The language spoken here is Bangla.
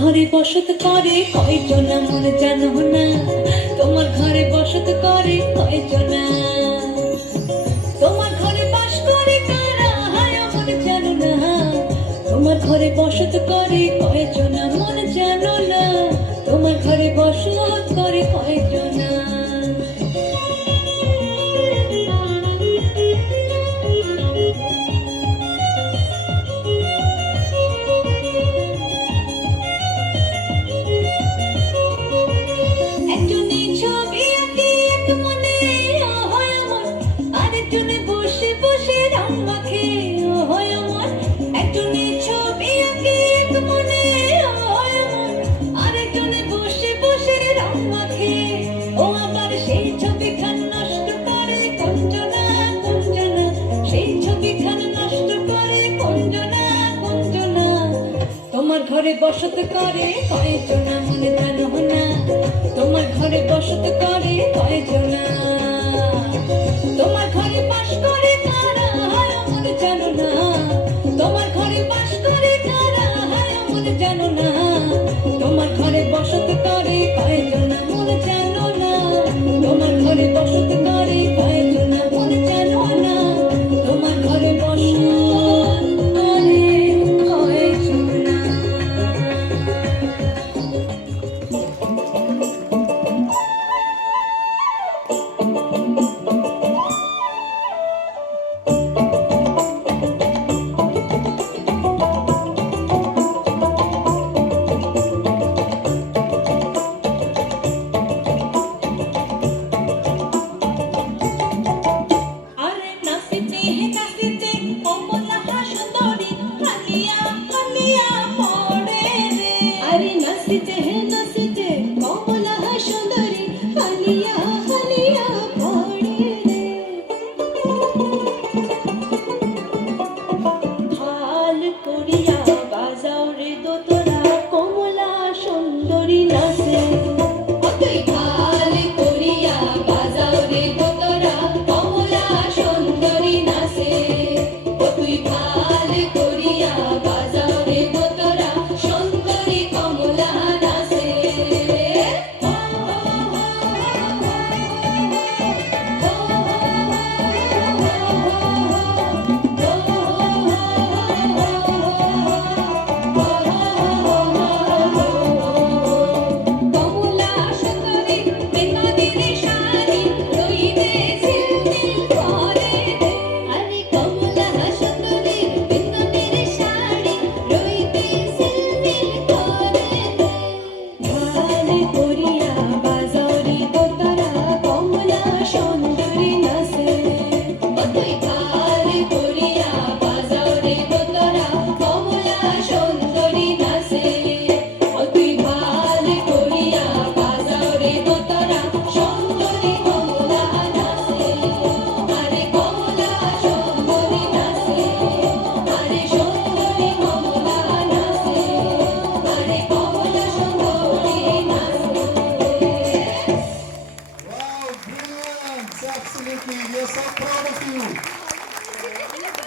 ঘরে বসত করে কয়জন মন জানো না, তোমার ঘরে বসত করে কয়জন, তোমার ঘরে বাস করে কারা হায় মন জানো না, তোমার ঘরে বসত করে কয়জন মন জানো না, তোমার ঘরে বসত করে কয়জন। তোমার ঘরে বসত করে কয়জন মন জানো না, তোমার ঘরে বসত করে কয়জন, তোমার ঘরে বাস করে কারা হায় মন জানো না, তোমার ঘরে বাস করে কারা হায় মন জানো না, তোমার ঘরে বসত করে কয়জন মন জানো না, তোমার ঘরে বসত করে কয়জন মন জানো না, তোমার ঘরে বসত Vale.